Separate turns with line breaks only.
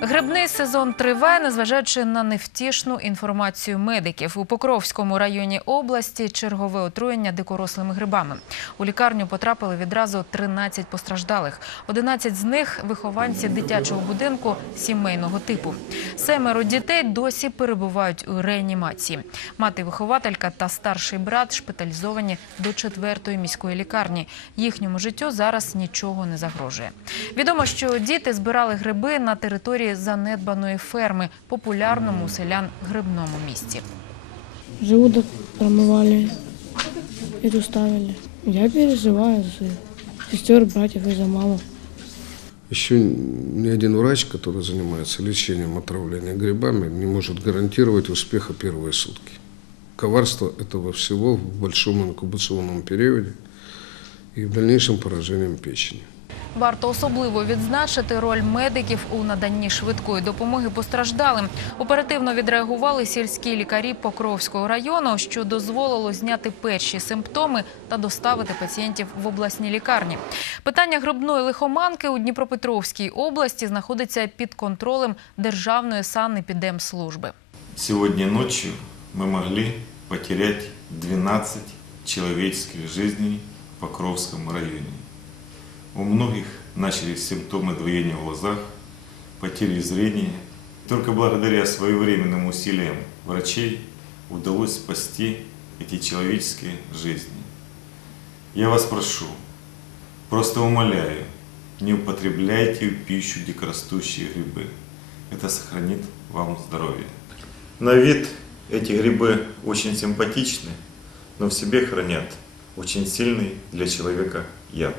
Грибний сезон триває, незважаючи на невтішну інформацію медиків. У Покровському районі області чергове отруєння дикорослими грибами. У лікарню потрапили відразу 13 постраждалих. 11 з них – вихованці дитячого будинку сімейного типу. Семеро дітей досі перебувають у реанімації. Мати-вихователька та старший брат шпиталізовані до 4-ї міської лікарні. Їхньому життю зараз нічого не загрожує. Відомо, що діти збирали гриби на території занедбаної ферми, популярному у селян грибному місці.
Желудок промывали, эту ставили. Я переживаю за своих сестер, братьев и за маму.
Еще ни один врач, который занимается лечением отравления грибами, не может гарантировать успеха первые сутки. Коварство этого всего в большом инкубационном периоде и в дальнейшем поражением печени.
Варто особливо відзначити роль медиків у наданні швидкої допомоги постраждалим. Оперативно відреагували сільські лікарі Покровського району, що дозволило зняти перші симптоми та доставити пацієнтів в обласні лікарні. Питання грибної лихоманки у Дніпропетровській області знаходиться під контролем Державної санепідемслужби.
Сегодня ночью мы могли потерять 12 человеческих жизней в Покровском районе. У многих начались симптомы двоения в глазах, потери зрения. Только благодаря своевременным усилиям врачей удалось спасти эти человеческие жизни. Я вас прошу, просто умоляю, не употребляйте в пищу дикорастущие грибы. Это сохранит вам здоровье. На вид эти грибы очень симпатичны, но в себе хранят очень сильный для человека яд.